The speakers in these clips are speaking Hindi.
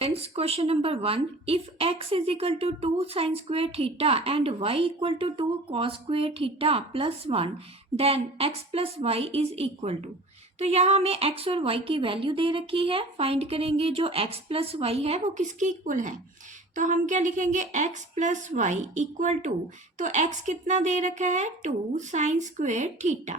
Hence, question number 1. If x is equal to 2 sin square theta and y equal to 2 cos square theta plus 1, then x plus y is equal to. तो यहाँ हमें x और y की वैल्यू दे रखी है. फाइंड करेंगे जो x प्लस y है वो किसकी इक्वल है. तो हम क्या लिखेंगे, x plus Y equal to, तो x कितना दे रखा है 2 sine square theta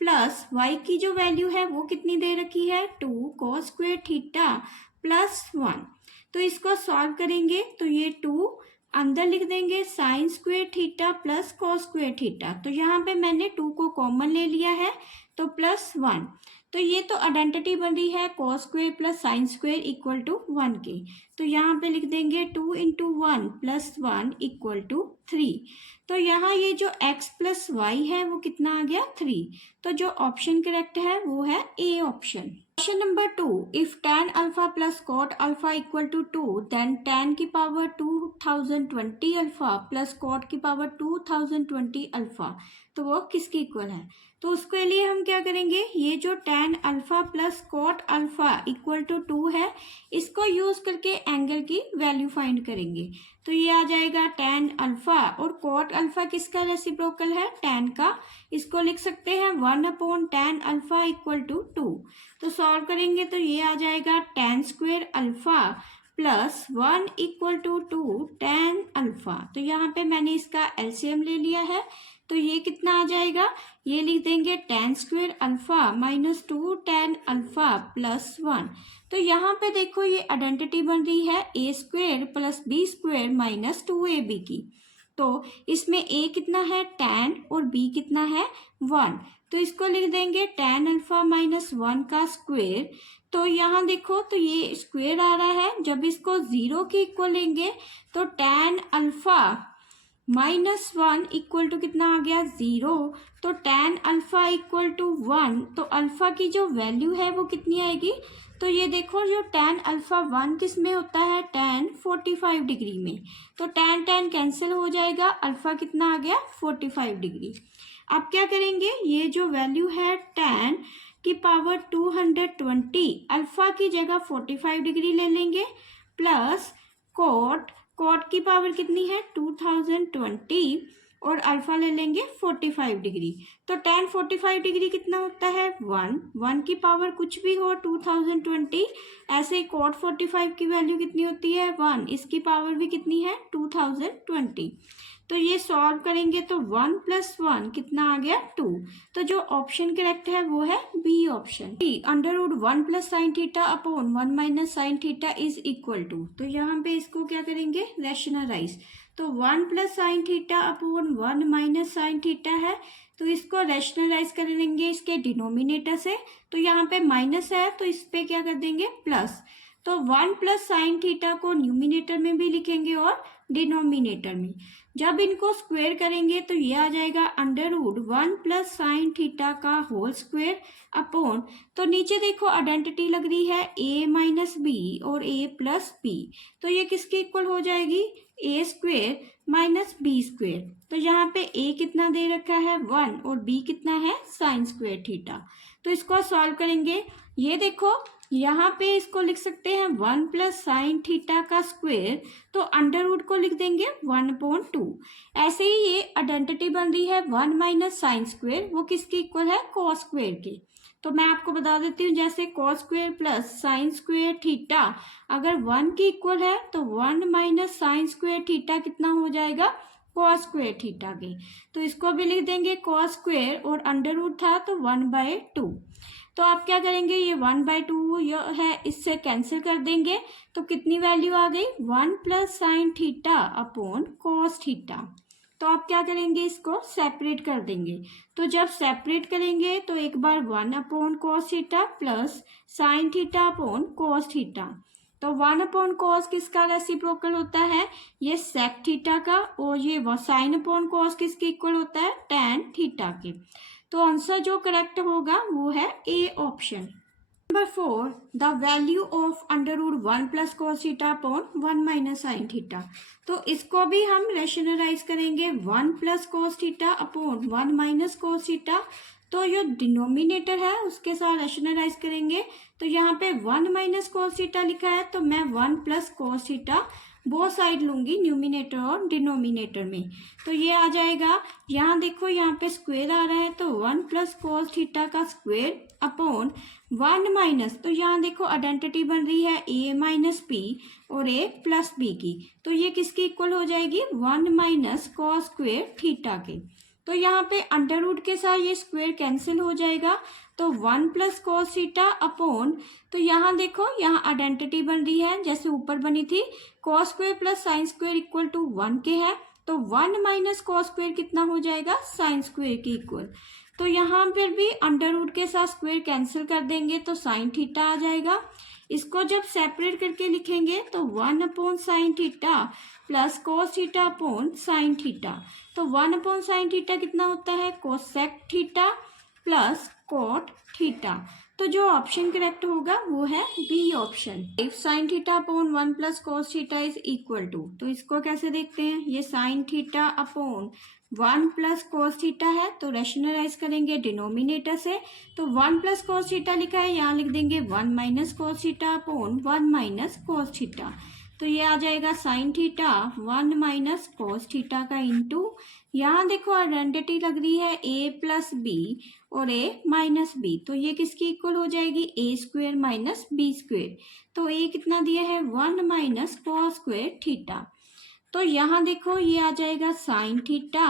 plus y की जो वैल्यू है वो कितनी दे रखी है 2 cos स्क्वेयर थीटा प्लस 1. तो इसको सॉल्व करेंगे तो ये 2 अंदर लिख देंगे sign square theta plus cos square theta. तो यहाँ पे मैंने 2 को कॉमन ले लिया है तो प्लस 1. तो ये तो आइडेंटिटी बन रही है cos square plus sine square equal to 1 के. तो यहाँ पे लिख देंगे 2 इंटू 1 प्लस 1 इक्वल टू 3. तो यहाँ ये जो x प्लस वाई है वो कितना आ गया 3. तो जो ऑप्शन करेक्ट है वो है A option. Question number 2. If tan alpha plus cot alpha equal to 2 then tan की पावर 2020 अल्फा प्लस cot की पावर 2020 अल्फा तो वो किसकी इक्वल है. तो उसके लिए हम क्या करेंगे, ये जो tan alpha plus cot alpha equal to 2 है इसको यूज करके एंगल की वैल्यू फाइंड करेंगे. तो ये आ जाएगा tan अल्फा और cot अल्फा किसका रेसिप्रोकल है tan का. इसको लिख सकते हैं 1/tan अल्फा इक्वल टू 2. तो सॉल्व करेंगे तो ये आ जाएगा tan square alpha plus 1 equal to 2 tan alpha. तो यहाँ पे मैंने इसका एलसीएम ले लिया है तो ये कितना आ जाएगा, ये लिख देंगे tan square alpha minus 2 tan alpha plus 1. तो यहाँ पे देखो ये आइडेंटिटी बन रही है a square plus b square minus 2ab की. तो इसमें a कितना है tan और b कितना है 1. तो इसको लिख देंगे tan अल्फा माइनस 1 का स्क्वेयर. तो यहाँ देखो तो ये स्क्वेयर आ रहा है, जब इसको 0 के इक्वल लेंगे तो tan alpha minus 1 equal to कितना आ गया 0. तो tan अल्फा इक्वल टू 1. तो अल्फा की जो वैल्यू है वो कितनी आएगी, तो ये देखो जो tan अल्फा 1 किस में होता है tan 45 डिग्री में. तो tan tan कैंसिल हो जाएगा, अल्फा कितना आ गया 45 डिग्री. अब क्या करेंगे, ये जो वैल्यू है tan की पावर 220 अल्फा की जगह 45 डिग्री ले लेंगे प्लस cot की पावर कितनी है 2020 और अल्फा ले लेंगे 45 डिग्री. तो tan 45 डिग्री कितना होता है 1 की पावर कुछ भी हो 2020. ऐसे ही cot 45 की वैल्यू कितनी होती है 1, इसकी पावर भी कितनी है 2020. तो ये सॉल्व करेंगे तो 1 प्लस 1 कितना आ गया 2. तो जो ऑप्शन करेक्ट है वो है B option. Under root 1 plus sine theta upon 1 minus sine theta is equal to. तो यहाँ पे इसको क्या करेंगे रैशनलाइज. तो 1 plus sine theta upon 1 minus sine theta है तो इसको रैशनलाइज कर लेंगे इसके डिनोमिनेटर से. तो यहाँ पे माइनस है तो इस पे क्या कर देंगे प्लस. तो 1 प्लस साइन थीटा को न्यूमिनेटर में भी लिखेंगे और डिनोमिनेटर में. जब इनको स्क्वायर करेंगे तो ये आ जाएगा under root 1 plus sine theta का होल स्क्वायर अपॉन. तो नीचे देखो आइडेंटिटी लग रही है a माइनस बी और a प्लस बी. तो ये किसके इक्वल हो जाएगी a square minus b square. तो यहाँ पे a कितना दे रखा है 1 और b कितना है साइन स्क्वायर थीटा. तो इसको सॉल्व करेंगे, ये देखो यहाँ पे इसको लिख सकते हैं 1 प्लस साइन थीटा का स्क्वायर. तो अंडर रूट को लिख देंगे 1/2. ऐसे ही ये आइडेंटिटी बन रही है 1 माइनस साइन स्क्वायर, वो किसके इक्वल है कॉस स्क्वायर के. तो मैं आपको बता देती हूँ, जैसे cos square plus sine square theta अगर 1 की इक्वल है तो 1 माइनस साइन स्क्वायर थीटा कितना हो जाएगा कॉस स्क्वायर थीटा के. तो इसको भी लिख देंगे कॉस स्क्वायर और अंडर रूट था तो 1/2. तो आप क्या करेंगे, ये 1/2 है इससे कैंसिल कर देंगे तो कितनी वैल्यू आ गई 1 plus sine theta upon cos theta. तो आप क्या करेंगे, इसको सेपरेट कर देंगे. तो जब सेपरेट करेंगे तो एक बार 1 upon cos theta plus sine theta upon cos theta. तो 1 अपॉन कॉस किसका रेसिप्रोकल होता है, ये सेक थीटा का. और ये साइन अपॉन कॉस किसके इक्वल होता है tan थीटा के. तो आंसर जो करेक्ट होगा वो है A option. Number 4, the value of under root 1 plus cos theta upon 1 minus sine theta. तो इसको भी हम रेशनलाइज करेंगे 1 plus cos theta upon 1 minus cos theta. तो जो डिनोमिनेटर है उसके साथ रैशनलाइज करेंगे तो यहाँ पे 1 माइनस कॉस थीटा लिखा है तो मैं 1 plus cos theta both side लूंगी न्यूमिनेटर और डिनोमिनेटर में। तो ये आ जाएगा, यहाँ देखो यहाँ पे स्क्वायर आ रहा है तो 1 प्लस कॉस थीटा का स्क्वायर अपॉन 1 माइनस, तो यहाँ देखो आइडेंटिटी बन रही है a माइनस बी और a प्लस बी की, तो ये किसकी इक्वल हो जाएगी 1 माइनस कॉस स्क्वायर थीटा के। तो यहाँ पे अंडर रूट के साथ ये स्क्वायर कैंसिल हो जाएगा तो 1 प्लस कॉस थीटा अपॉन, तो यहाँ देखो यहाँ आइडेंटिटी बन रही है जैसे ऊपर बनी थी, cos square plus sine square equal to 1 के है तो 1 माइनस कॉस स्क्वायर कितना हो जाएगा साइन स्क्वायर के इक्वल। तो यहाँ पर भी अंडर रूट के साथ स्क्वायर कैंसिल कर देंगे तो साइन थीटा आ जाएगा। इसको जब सेपरेट करके लिखेंगे तो 1 upon sine theta plus cos theta upon sine theta, तो 1 अपॉन साइन थीटा कितना होता है cosec theta plus cot theta. तो जो ऑप्शन करेक्ट होगा वो है B option. If sine theta upon 1 plus cos theta is equal to, तो इसको कैसे देखते हैं, ये sine theta upon 1 plus cos theta है तो रैशनलाइज करेंगे डिनोमिनेटर से, तो 1 प्लस कॉस थीटा लिखा है यहाँ लिख देंगे 1 minus cos theta upon 1 minus cos theta, तो ये आ जाएगा sine theta 1 minus cos theta का इंटू, यहाँ देखो आइडेंटिटी लग रही है a प्लस बी और a माइनस बी, तो ये किसकी इक्वल हो जाएगी a square minus B square, तो a कितना दिया है 1 माइनस कॉस स्क्वेयर थीटा। तो यहाँ देखो ये आ जाएगा sine theta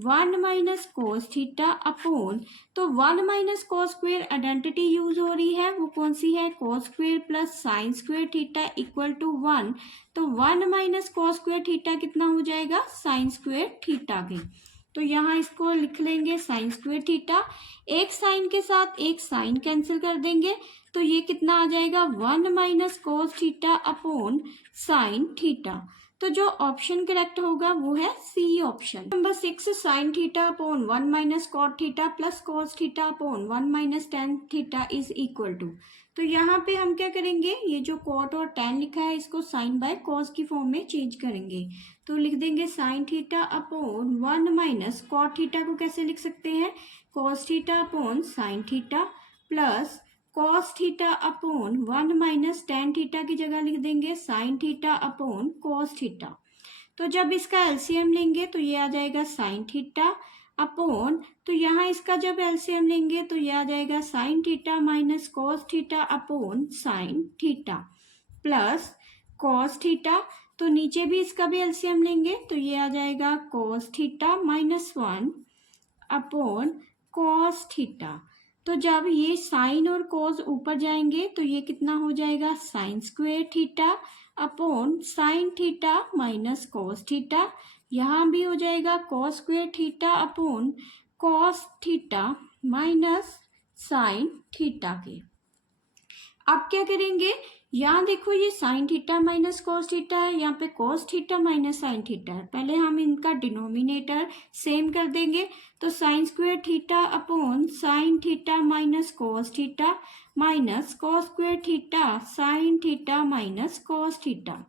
1 minus cos theta upon, तो 1 minus cos square identity use हो रही है वो कौन सी है cos square plus sine square theta equal to 1, तो 1 माइनस कोस स्क्वेयर थीटा कितना हो जाएगा साइन स्क्वेयर थीटा के। तो यहाँ इसको लिख लेंगे साइन स्क्वेयर थीटा, एक साइन के साथ एक साइन कैंसिल कर देंगे तो ये कितना आ जाएगा 1 minus cos theta upon sine theta. तो जो ऑप्शन करेक्ट होगा वो है C option. Number 6 sine theta upon 1 minus cot theta plus cos theta upon 1 minus tan theta is equal to, तो यहाँ पे हम क्या करेंगे ये जो कॉट और टेन लिखा है इसको साइन बाय कॉस की फॉर्म में चेंज करेंगे, तो लिख देंगे sine theta upon 1 minus cot theta को कैसे लिख सकते हैं cos theta upon sine theta plus cos theta upon 1 minus tan theta की जगह लिख देंगे sine theta upon cos theta. तो जब इसका एलसीएम लेंगे तो ये आ जाएगा साइन थीटा अपॉन, तो यहाँ इसका जब एलसीएम लेंगे तो ये आ जाएगा sine theta minus cos theta upon sine theta plus cos theta, तो नीचे भी इसका भी एलसीएम लेंगे तो ये आ जाएगा cos theta minus 1 upon cos theta. तो जब ये साइन और कॉस ऊपर जाएंगे तो ये कितना हो जाएगा sign square theta upon sine theta minus cos theta, यहाँ भी हो जाएगा cos square theta upon cos theta minus sine theta के। अब क्या करेंगे, यहाँ देखो ये sine theta minus cos theta है, यहाँ पे cos theta minus sine theta है, पहले हम इनका डिनोमिनेटर सेम कर देंगे तो sine square theta upon sine theta minus cos theta minus cos square theta sine theta minus cos theta.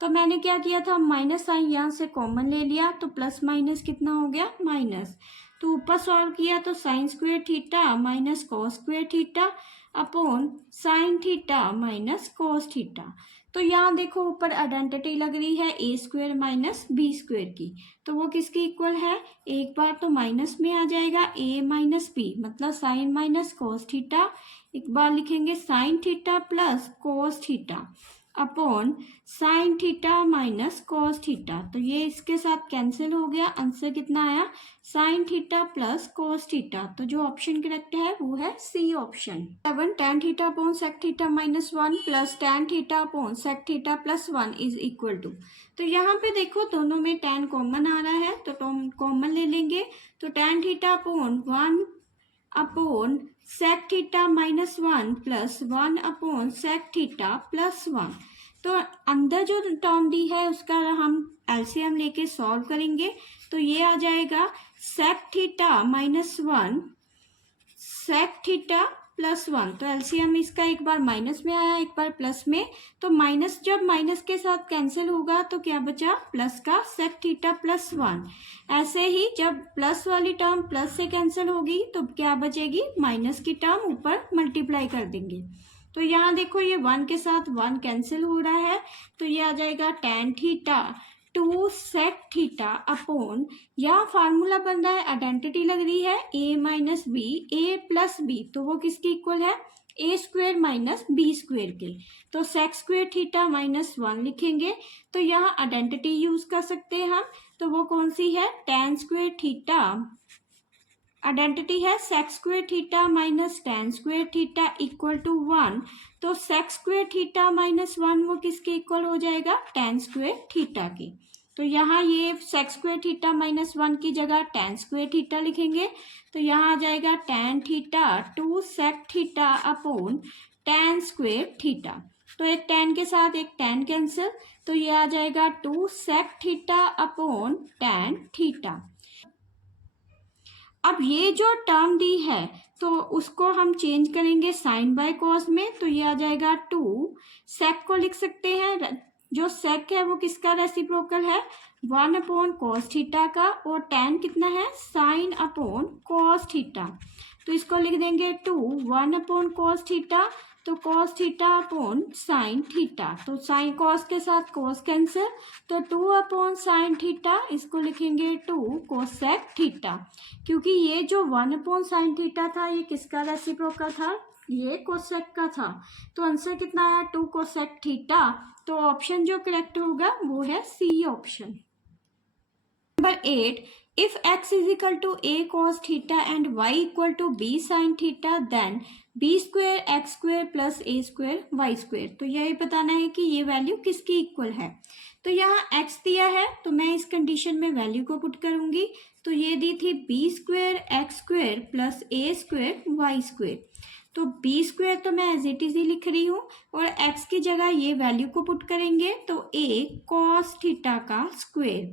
तो मैंने क्या किया था माइनस साइन यहाँ से कॉमन ले लिया तो प्लस माइनस कितना हो गया माइनस, तो ऊपर सॉल्व किया तो sine square theta minus cos square theta upon sine theta minus cos theta. तो यहाँ देखो ऊपर आइडेंटिटी लग रही है ए स्क्वेयर माइनस बी स्क्वेयर की, तो वो किसकी इक्वल है, एक बार तो माइनस में आ जाएगा ए माइनस बी मतलब साइन माइनस कॉस थीटा, एक बार लिखेंगे sign theta plus cos theta upon sine theta minus cos theta, तो ये इसके साथ कैंसिल हो गया, आंसर कितना आया sine theta plus cos theta. तो जो ऑप्शन करेक्ट है वो है C option. 7 tan theta upon sec theta minus 1 plus tan theta upon sec theta plus 1 is equal to, तो यहाँ पे देखो दोनों में tan कॉमन आ रहा है तो कॉमन ले लेंगे, तो tan theta upon 1 upon sec theta minus 1 plus 1 upon sec theta plus 1, तो अंदर जो टर्म दी है उसका हम एलसीएम लेके सॉल्व करेंगे तो ये आ जाएगा sec theta minus 1 sec theta +1, तो एलसीएम इसका एक बार माइनस में आया, एक बार प्लस में, तो माइनस जब माइनस के साथ कैंसिल होगा तो क्या बचा, प्लस का सेक थीटा +1। ऐसे ही जब प्लस वाली टर्म प्लस से कैंसिल होगी तो क्या बचेगी, माइनस की टर्म ऊपर मल्टीप्लाई कर देंगे। तो यहाँ देखो ये 1 के साथ 1 कैंसिल हो रहा है, तो ये आ जाएगा tan theta 2 sec theta upon, यहाँ फार्मूला बन रहा है, आइडेंटिटी लग रही है a minus b, a plus b, तो वो किसके इक्वल है, a square minus B square के। तो sec स्क्वेयर थीटा -1 लिखेंगे, तो यहाँ आइडेंटिटी यूज कर सकते हैं हम, तो वो कौन सी है, tan स्क्वेयर थीटा, आइडेंटिटी है sec square theta minus tan square theta equal to 1, तो sec स्क्वेयर थीटा -1 वो किसके इक्वल हो जाएगा, tan स्क्वेयर थीटा की। तो यहाँ ये sec स्क्वेयर थीटा -1 की जगह tan स्क्वेयर थीटा लिखेंगे, तो यहाँ आ जाएगा tan theta 2 sec theta upon tan square theta, तो एक tan के साथ एक tan कैंसिल, तो ये आ जाएगा 2 sec theta upon tan theta. अब ये जो टर्म दी है तो उसको हम चेंज करेंगे साइन बाय कॉस में, तो ये आ जाएगा 2 सेक को लिख सकते हैं, जो सेक है वो किसका रेसिप्रोकल है, 1 अपॉन कॉस थीटा का, और tan कितना है, साइन अपॉन कॉस थीटा, तो इसको लिख देंगे 2 1 अपॉन कॉस थीटा, तो cos theta upon sine theta, तो साइन कॉस के साथ कॉस कैंसिल, तो 2 अपॉन साइन थीटा, इसको लिखेंगे 2 कोसेक थीटा, क्योंकि ये जो 1 अपॉन साइन थीटा था ये किसका रेसिप्रोकल था, ये कोसेक का था, तो आंसर कितना आया, 2 कोसेक थीटा। तो ऑप्शन जो करेक्ट होगा वो है C option. Number 8, if x is equal to a cos theta and y equal to b sin theta, then b square x square plus a square y square, तो यही बताना है कि ये वैल्यू किसकी इक्वल है। तो यहाँ x दिया है तो मैं इस कंडीशन में वैल्यू को पुट करूंगी, तो ये दी थी b square x square plus a square y square, तो b स्क्वेयर तो मैं एज इट इज ही लिख रही हूँ, और x की जगह ये वैल्यू को पुट करेंगे तो a cos थीटा का स्क्वेयर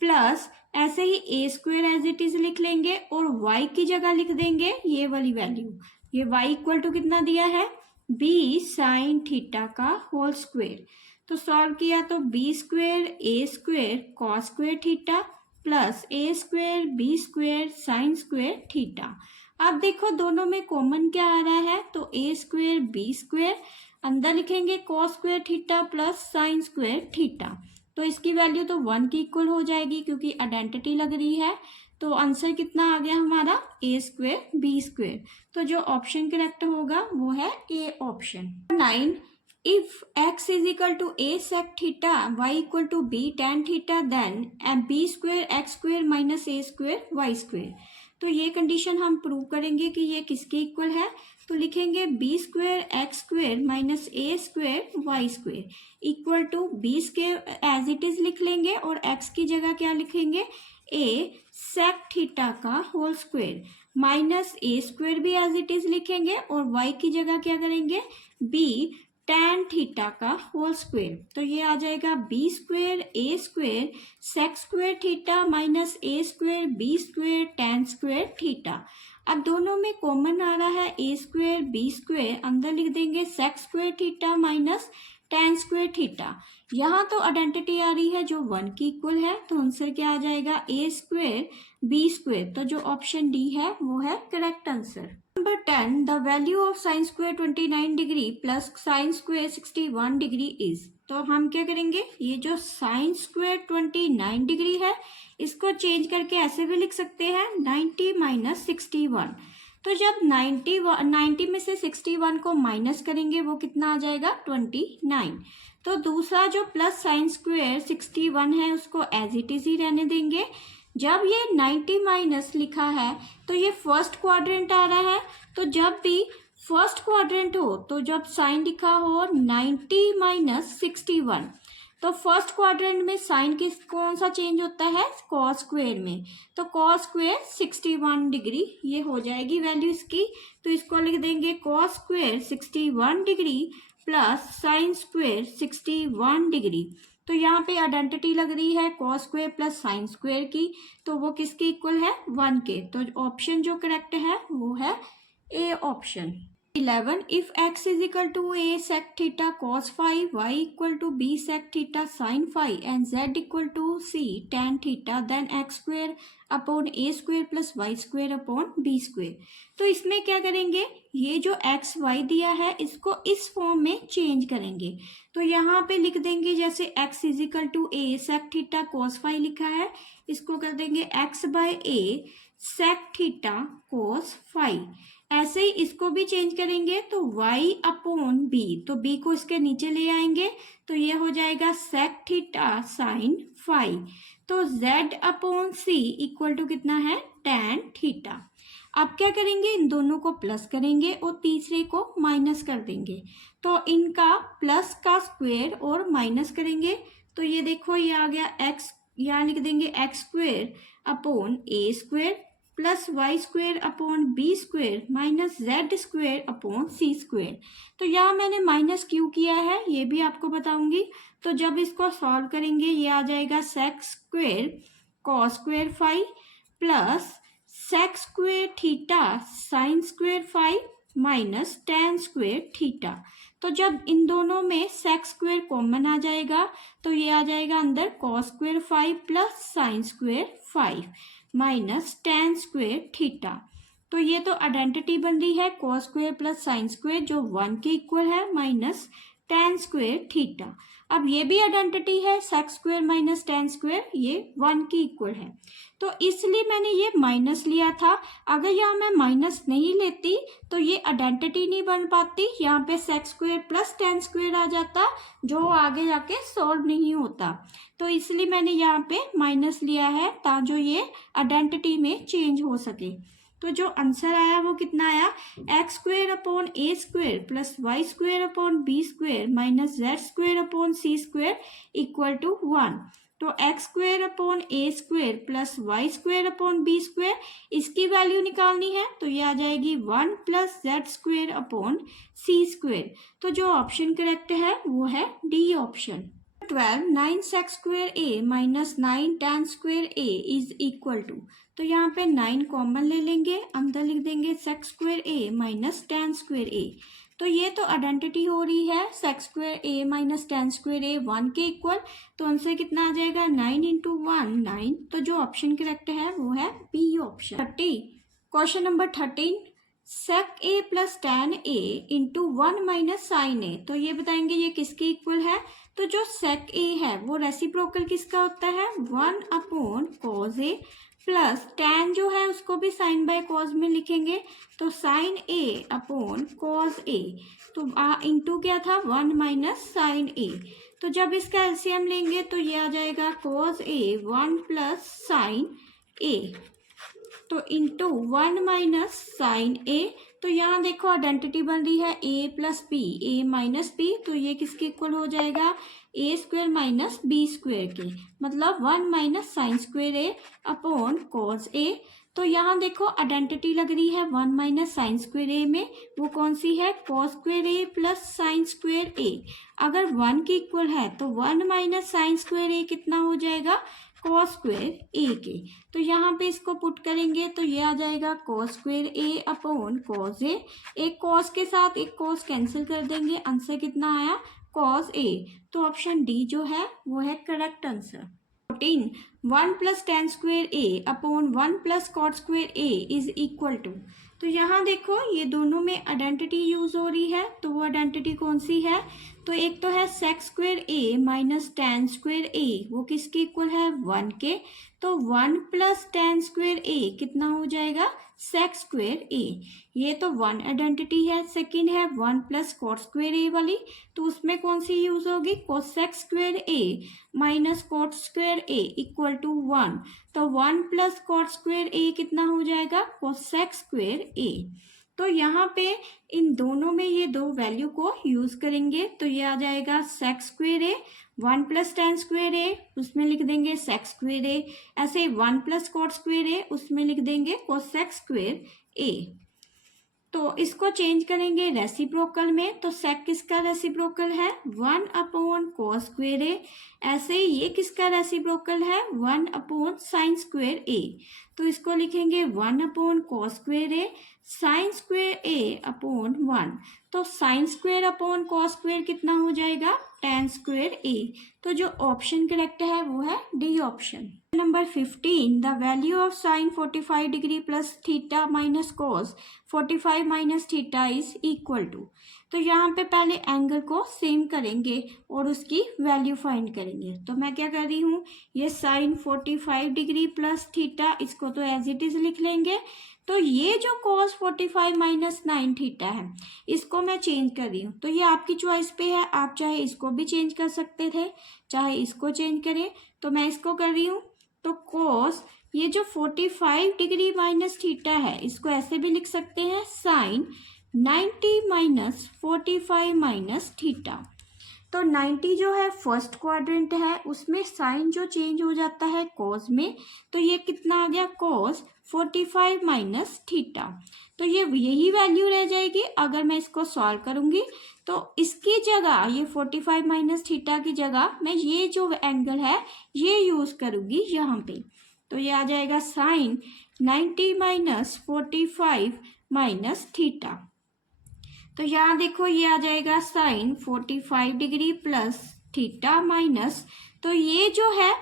प्लस ऐसे ही a square as it is लिख लेंगे, और y की जगह लिख देंगे ये वाली वैल्यू, ये y इक्वल टू कितना दिया है, b साइन थीटा का होल स्क्वेयर, तो सॉल्व किया तो b square a square cos square theta plus a square b square sine square theta. अब देखो दोनों में कॉमन क्या आ रहा है, तो a स्क्वेयर b स्क्वेयर, अंदर लिखेंगे cos square theta plus sine square theta, तो इसकी वैल्यू तो 1 की इक्वल हो जाएगी क्योंकि आइडेंटिटी लग रही है, तो आंसर कितना आ गया हमारा, a स्क्वेयर b स्क्वेयर, तो जो ऑप्शन करेक्ट होगा वो है a option. 9, if x is equal to a sec theta, y equal to b tan theta, then b square x square minus a square y square, तो ये कंडीशन हम प्रूव करेंगे कि ये किसके इक्वल है, तो लिखेंगे b square x square minus a square y square equal to b square as it is लिख लेंगे, और x की जगह क्या लिखेंगे, a सेक थीटा का whole square minus a square भी एज इट इज लिखेंगे, और y की जगह क्या करेंगे, b tan थीटा का होल स्क्वेयर, तो ये आ जाएगा b square a square sec square theta minus a square b square tan square theta. अब दोनों में कॉमन आ रहा है a स्क्वेयर b स्क्वेयर, अंदर लिख देंगे sec square theta minus tan square theta, यहाँ तो आइडेंटिटी आ रही है जो 1 की इक्वल है, तो आंसर क्या आ जाएगा, a स्क्वेयर b स्क्वेयर, तो जो ऑप्शन डी है वो है correct answer. Number 10, the value of sine square 29 degree plus sine square 61 degree is, तो हम क्या करेंगे, ये जो साइन स्क्वेयर 29 डिग्री है इसको चेंज करके ऐसे भी लिख सकते हैं 90 माइनस 61, तो जब 90 में से 61 को माइनस करेंगे वो कितना आ जाएगा 29, तो दूसरा जो प्लस साइन स्क्वेयर 61 है उसको एज इट इज ही रहने देंगे। जब ये 90 माइनस लिखा है तो ये फर्स्ट क्वाड्रेंट आ रहा है, तो जब भी फर्स्ट क्वाड्रेंट हो तो जब साइन लिखा हो 90 माइनस 61, तो फर्स्ट क्वाड्रेंट में साइन किस कौन सा चेंज होता है, कॉस स्क्वेयर में, तो कॉस स्क्वेयर 61 डिग्री ये हो जाएगी वैल्यू इसकी, तो इसको लिख देंगे cos square 61 degree plus sine square 61 degree, तो यहाँ पे आइडेंटिटी लग रही है cos square plus sine square की, तो वो किसके इक्वल है 1 के, तो ऑप्शन जो करेक्ट है वो है A option. 11 if x is equal to a sec theta cos phi, y equal to b sec theta sin phi and z equal to c tan theta, then x square upon a square plus y square upon b square. तो इसमें क्या करेंगे, ये जो एक्स वाई दिया है इसको इस फॉर्म में चेंज करेंगे। तो यहाँ पे लिख देंगे जैसे x is equal to a sec theta cos phi लिखा है, इसको कर देंगे x by a sec theta cos phi। ऐसे ही इसको भी चेंज करेंगे तो y अपॉन b, तो b को इसके नीचे ले आएंगे तो ये हो जाएगा sec थीटा sin phi। तो z अपॉन c इक्वल टू कितना है, tan थीटा। अब क्या करेंगे, इन दोनों को प्लस करेंगे और तीसरे को माइनस कर देंगे। तो इनका प्लस का स्क्वायर और माइनस करेंगे तो ये देखो ये आ गया x, यहाँ लिख देंगे x square upon a square plus y square upon b square minus z square upon c square. तो यहाँ मैंने माइनस क्यों किया है ये भी आपको बताऊंगी। तो जब इसको सॉल्व करेंगे ये आ जाएगा sec square cos square phi plus sec square theta sine square phi minus ten square theta. तो जब इन दोनों में सेक स्क्वेयर कॉमन आ जाएगा तो ये आ जाएगा अंदर cos square five plus sine square five minus ten square theta. तो ये तो आइडेंटिटी बन रही है cos square plus sine square जो 1 के इक्वल है माइनस टेन स्क्वेयर थीटा। अब ये भी आइडेंटिटी है sec square minus ten square, ये 1 के इक्वल है। तो इसलिए मैंने ये माइनस लिया था। अगर यहाँ मैं माइनस नहीं लेती तो ये आइडेंटिटी नहीं बन पाती, यहाँ पे sec square plus tan square आ जाता जो आगे जाके सॉल्व नहीं होता। तो इसलिए मैंने यहाँ पे माइनस लिया है ताकि ये आइडेंटिटी में चेंज हो सके। तो जो आंसर आया वो कितना आया, x square upon a square plus y square upon b square minus z square upon c square equal to 1। तो x square upon a square plus y square upon b square, इसकी वैल्यू निकालनी है तो ये आ जाएगी 1 plus z square upon c square. तो जो ऑप्शन करेक्ट है वो है D option. 12 9 sec square A minus 9 tan square A is equal to, तो यहाँ पे 9 कॉमन ले लेंगे, अंदर लिख देंगे sec स्क्वेयर ए माइनस tan स्क्वेयर ए। तो ये तो आइडेंटिटी हो रही है sec स्क्वेयर ए माइनस tan स्क्वेयर ए 1 के इक्वल, तो उनसे कितना आ जाएगा 9 इंटू 1 9। तो जो ऑप्शन करेक्ट है वो है B option. 30 question number 13 sec a plus tan a into 1 minus sine a. तो ये बताएंगे ये किसके इक्वल है। तो जो sec a है वो रेसिप्रोकल किसका होता है 1 upon cos a plus tan जो है उसको भी साइन बाय cos में लिखेंगे तो sine a upon cos a। तो इंटू क्या था 1 माइनस साइन a। तो जब इसका एलसीएम लेंगे तो ये आ जाएगा cos a 1 plus sign a तो इंटू 1 माइनस साइन ए। तो यहाँ देखो आइडेंटिटी बन रही है a plus P A minus P, तो ये किसके इक्वल हो जाएगा ए स्क्वेयर माइनस बी स्क्वेयर के, मतलब 1 minus sine square A upon cos A. तो यहाँ देखो आइडेंटिटी लग रही है 1 माइनस साइन स्क्वेयर ए में, वो कौन सी है कॉस स्क्वेयर ए प्लस साइन स्क्वेयर ए। अगर 1 के इक्वल है तो 1 माइनस साइन स्क्वेयर ए कितना हो जाएगा कॉस स्क्वेयर ए के। तो यहाँ पे इसको पुट करेंगे तो ये आ जाएगा cos square A upon cos A. एक कॉस के साथ एक कॉस कैंसिल कर देंगे, आंसर कितना आया कॉस ए। तो ऑप्शन डी जो है वो है correct answer. 14 1 plus tan square A upon 1 plus cot square A is equal to. तो यहाँ देखो ये दोनों में आइडेंटिटी यूज हो रही है, तो वो आइडेंटिटी कौन सी है। तो एक तो है सेक स्क्वेयर ए माइनस टेन स्क्वेयर ए, वो किसके इक्वल है 1 के। तो 1 प्लस टेन स्क्वेयर ए कितना हो जाएगा सेक स्क्वेयर ए। ये तो 1 आइडेंटिटी है। सेकंड है 1 प्लस कॉट स्क्वेयर ए वाली, तो उसमें कौन सी यूज होगी cosec square A minus cot square A equal to 1। तो 1 प्लस कॉट स्क्वेयर ए कितना हो जाएगा कोसेक स्क्वेयर ए। तो यहाँ पे इन दोनों में ये दो वैल्यू को यूज करेंगे तो ये आ जाएगा सेक स्क्वेयर ए 1 प्लस टेन स्क्वेयर ए, उसमें लिख देंगे सेक स्क्वेयर ए। ऐसे 1 प्लस कॉट स्क्वेयर ए, उसमें लिख देंगे कोसेक स्क्वेयर ए। तो इसको चेंज करेंगे रेसिप्रोकल में, तो सेक किसका रेसिप्रोकल है 1 अपॉन कॉस स्क्वेयर ए। ऐसे ही ये किसका रेसिप्रोकल है 1 अपॉन साइन स्क्वेयर ए। तो इसको लिखेंगे 1 upon cos square A sine square A upon 1। तो sine square upon cos square कितना हो जाएगा, tan स्क्वेयर ए। तो जो ऑप्शन करेक्ट है वो है D option. Number 15, the value of sine 45 degree plus theta minus cos 45 minus theta is equal to. तो यहाँ पे पहले एंगल को सेम करेंगे और उसकी वैल्यू फाइंड करेंगे। तो मैं क्या कर रही हूँ, ये साइन 45 डिग्री प्लस थीटा, इसको तो एज इट इज लिख लेंगे। तो ये जो cos 45 माइनस 9 थीटा है, इसको मैं चेंज कर रही हूँ। तो ये आपकी चॉइस पे है, आप चाहे इसको भी चेंज कर सकते थे, चाहे इसको चेंज करें। तो मैं इसको कर रही हूँ। तो cos ये जो 45 डिग्री माइनस थीटा है, इसको ऐसे भी लिख सकते हैं, साइन 90 माइनस 45 माइनस थीटा। तो 90 जो है फर्स्ट क्वाड्रेंट है, उसमें साइन जो चेंज हो जाता है कॉस में। तो ये कितना आ गया, कॉस 45 माइनस थीटा। तो ये यही वैल्यू रह जाएगी। अगर मैं इसको सॉल्व करूंगी तो इसकी जगह, ये 45 माइनस थीटा की जगह मैं ये जो एंगल है ये यूज करूंगी यहाँ पे। तो ये आ जाएगा साइन 90 माइनस 45 माइनस थीटा। तो यहाँ देखो ये आ जाएगा sine 45 degree plus theta minus, तो ये जो है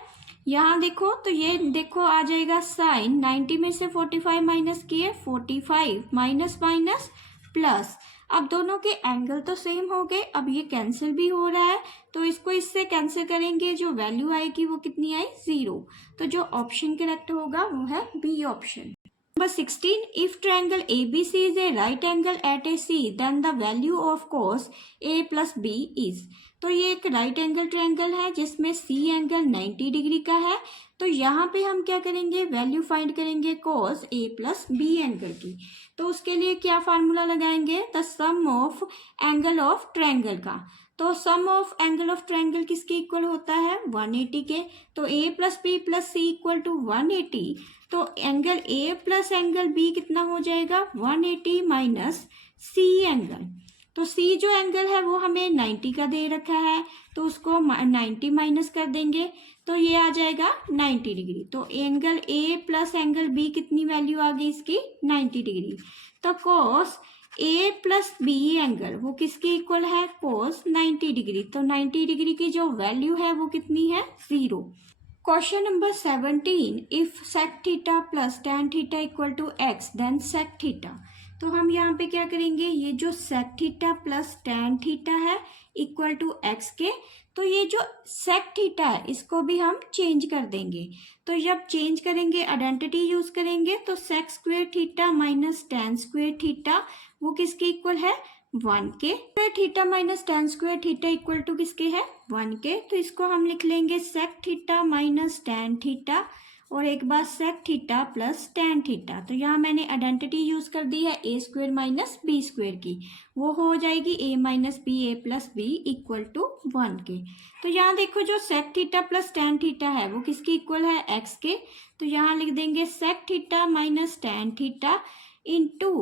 यहाँ देखो, तो ये देखो आ जाएगा साइन 90 में से 45 माइनस किए 45 माइनस माइनस प्लस। अब दोनों के एंगल तो सेम हो गए, अब ये कैंसिल भी हो रहा है। तो इसको इससे कैंसिल करेंगे, जो वैल्यू आएगी वो कितनी आई, 0। तो जो ऑप्शन करेक्ट होगा वो है B option. Number 16, if triangle ABC is a right angle at a C, then the value of cos A plus B is। तो ये एक राइट एंगल ट्रायंगल है जिसमें C एंगल 90 डिग्री का है। तो यहाँ पे हम क्या करेंगे, वैल्यू फाइंड करेंगे cos A plus B angle की। तो उसके लिए क्या फार्मूला लगाएंगे, the sum of angle of triangle का। तो sum of angle of triangle किसके इक्वल होता है, 180 के। तो A plus B plus C equal to 180। तो angle A plus angle B कितना हो जाएगा, 180 माइनस C एंगल। तो C जो एंगल है वो हमें 90 का दे रखा है, तो उसको 90 माइनस कर देंगे, तो ये आ जाएगा 90 डिग्री। तो angle A plus angle B कितनी वैल्यू आ गई इसकी, 90 डिग्री। तो cos A plus B angle वो किसके इक्वल है, cos 90 डिग्री। तो 90 डिग्री की जो वैल्यू है वो कितनी है, 0। Question number 17, if sec theta plus tan theta equal to x then sec theta. तो हम यहाँ पे क्या करेंगे, ये जो sec theta plus tan theta है इक्वल टू x के, तो ये जो sec थीटा है इसको भी हम चेंज कर देंगे। तो जब चेंज करेंगे आइडेंटिटी यूज करेंगे, तो sec square theta minus tan square theta वो किसके इक्वल है, 1 के। Square theta minus tan square theta equal to किसके है, 1 के। तो इसको हम लिख लेंगे sec theta minus tan theta, और एक बार sec theta plus tan theta. तो यहाँ मैंने आइडेंटिटी यूज कर दी है a square minus b square की, वो हो जाएगी a minus B A plus b equal to 1 के। तो यहाँ देखो जो sec theta plus tan theta है वो किसके इक्वल है, x के। तो यहाँ लिख देंगे sec theta minus tan theta into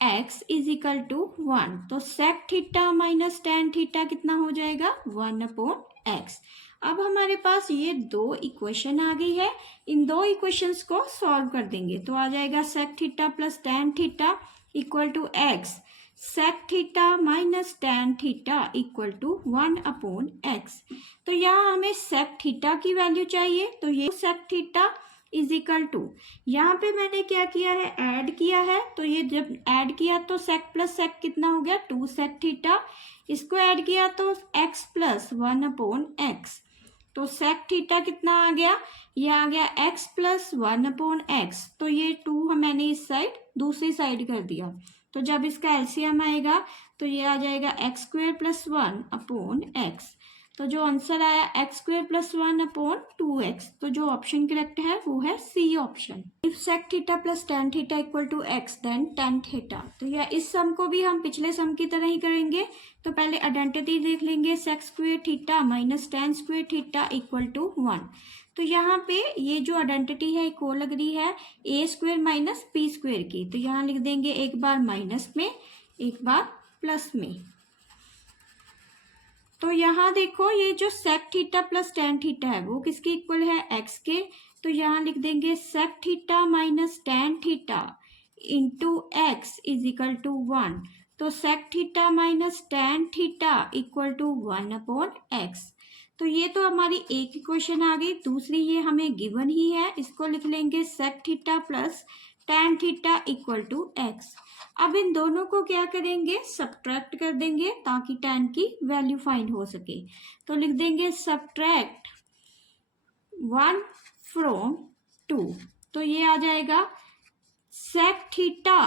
x is equal to 1। तो sec theta minus tan theta कितना हो जाएगा, 1 अपॉन x। अब हमारे पास ये दो इक्वेशन आ गई है, इन दो इक्वेशंस को सॉल्व कर देंगे। तो आ जाएगा sec theta plus tan theta equal to x sec theta minus tan theta equal to 1 upon x। तो यहाँ हमें sec थीटा की वैल्यू चाहिए, तो ये sec theta is equal to, यहाँ पे मैंने क्या किया है, ऐड किया है। तो ये जब ऐड किया तो sec प्लस sec कितना हो गया, 2 sec थीटा। इसको ऐड किया तो x प्लस 1 अपॉन x। तो sec थीटा कितना आ गया, ये आ गया x प्लस 1 अपॉन x। तो ये 2 मैंने इस साइड दूसरी साइड कर दिया। तो जब इसका एलसीएम आएगा तो ये आ जाएगा x square plus 1 upon x। तो जो आंसर आया x square plus 1 upon 2x। तो जो ऑप्शन करेक्ट है वो है C option. If sec theta plus tan theta equal to x then tan theta. तो या इस सम को भी हम पिछले सम की तरह ही करेंगे। तो पहले आइडेंटिटी देख लेंगे, sec square theta minus tan square theta equal to 1। तो यहाँ पे ये जो आइडेंटिटी है एक और लग रही है a square minus b square की। तो यहाँ लिख देंगे एक बार माइनस में एक बार प्लस में। तो यहाँ देखो ये जो sec theta plus tan theta है वो किसके इक्वल है, x के। तो यहाँ लिख देंगे sec theta minus tan theta into x is equal to 1। तो sec theta minus tan theta equal to 1/x। तो ये तो हमारी एक इक्वेशन आ गई। दूसरी ये हमें गिवन ही है, इसको लिख लेंगे sec theta plus tan theta equal to x. अब इन दोनों को क्या करेंगे, सब्ट्रैक्ट कर देंगे ताकि टेन की वैल्यू फाइंड हो सके। तो लिख देंगे सब्ट्रैक्ट 1 फ्रॉम 2। तो ये आ जाएगा सेक थीटा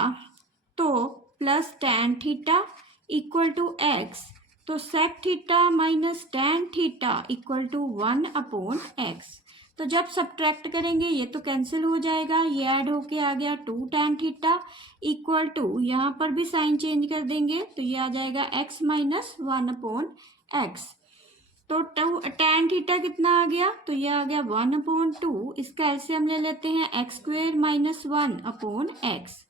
तो plus tan theta equal to x. तो sec theta minus tan theta equal to 1/x। तो जब सब्ट्रैक्ट करेंगे ये तो कैंसिल हो जाएगा, ये ऐड होके आ गया 2 टेन थीटा इक्वल टू, यहाँ पर भी साइन चेंज कर देंगे तो ये आ जाएगा x माइनस 1/x। तो टेन थीटा कितना आ गया, तो ये आ गया 1/2। इसका एलसीएम ले लेते हैं एक्स स्क्वेयर माइनस 1/x।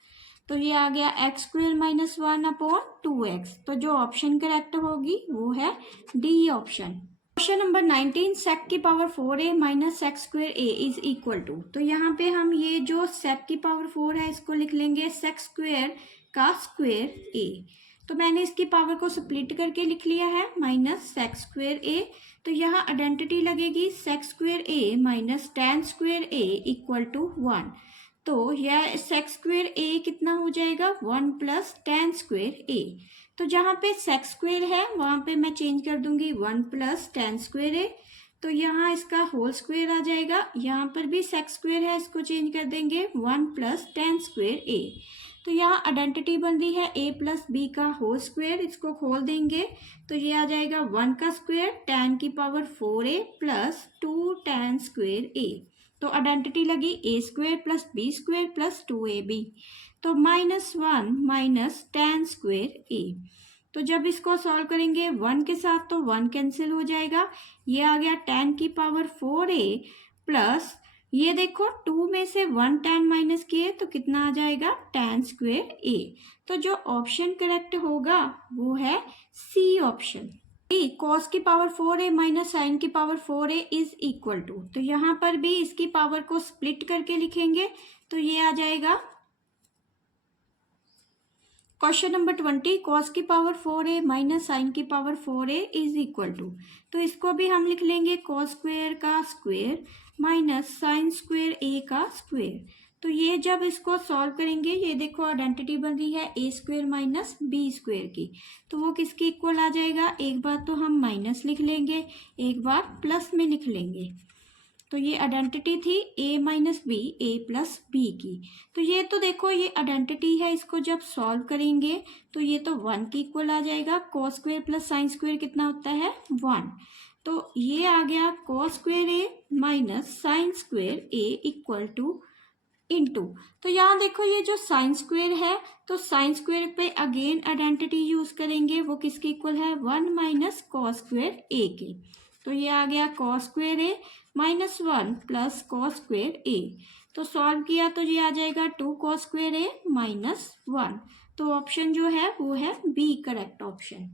तो ये आ गया एक्स स्क्वेयर माइनस 1/2x। तो जो ऑप्शन करेक्ट होगी वो है D option. Question number 19, sec की power 4a minus sec square a is equal to. तो यहाँ पे हम ये जो सेक की पावर 4 है इसको लिख लेंगे सेक स्क्वेयर का स्क्वेयर a। तो मैंने इसकी पावर को स्प्लिट करके लिख लिया है माइनस सेक स्क्वेयर a। तो यहाँ आइडेंटिटी लगेगी sec square a minus ten square a equal to 1। तो यह सेक स्क्वेयर a कितना हो जाएगा, 1 प्लस टेन स्क्वेयर a। तो जहाँ पे सेक स्क्वेयर है वहाँ पे मैं चेंज कर दूंगी 1 प्लस टेन स्क्वेयर a। तो यहाँ इसका होल स्क्वेयर आ जाएगा, यहाँ पर भी सेक स्क्वेयर है इसको चेंज कर देंगे 1 प्लस टेन स्क्वेयर a। तो यहाँ आइडेंटिटी बन रही है a प्लस b का होल स्क्वेयर, इसको खोल देंगे तो ये आ जाएगा 1 का स्क्वेयर टेन की power 4a plus 2 ten square a। तो आइडेंटिटी लगी a square plus b square plus 2ab। तो -1 माइनस टेन स्क्वेयर a। तो जब इसको सॉल्व करेंगे 1 के साथ तो 1 कैंसिल हो जाएगा, ये आ गया टेन की पावर 4a प्लस ये देखो 2 में से 1 टेन माइनस किए तो कितना आ जाएगा, टेन स्क्वेयर a। तो जो ऑप्शन करेक्ट होगा वो है सी ऑप्शन। कॉस की पावर 4a माइनस साइन की power 4a is equal to. तो यहाँ पर भी इसकी पावर को स्प्लिट करके लिखेंगे तो ये आ जाएगा क्वेश्चन नंबर 20, कॉस की पावर 4a माइनस साइन की power 4a is equal to. तो इसको भी हम लिख लेंगे कॉस स्क्वेयर का square minus sine square a का स्क्वेयर। तो ये जब इसको सॉल्व करेंगे ये देखो आइडेंटिटी बन रही है a square minus B square की। तो वो किसके इक्वल आ जाएगा, एक बार तो हम माइनस लिख लेंगे एक बार प्लस में लिख लेंगे। तो ये आइडेंटिटी थी a minus B A plus B की। तो ये तो देखो ये आइडेंटिटी है, इसको जब सॉल्व करेंगे तो ये तो 1 की इक्वल आ जाएगा। Cos square plus sine square कितना होता है, 1। तो ये आ गया cos square a minus sine square a equal to into. तो यहाँ देखो ये जो साइन स्क्वेयर है तो साइन स्क्वेयर पे अगेन आइडेंटिटी यूज करेंगे, वो किसके इक्वल है, 1 माइनस कॉस स्क्वेयर a के। तो ये आ गया cos square a minus 1 plus cos square a। तो सॉल्व किया तो ये आ जाएगा 2 कॉस स्क्वेयर a माइनस 1। तो ऑप्शन जो है वो है बी करेक्ट ऑप्शन।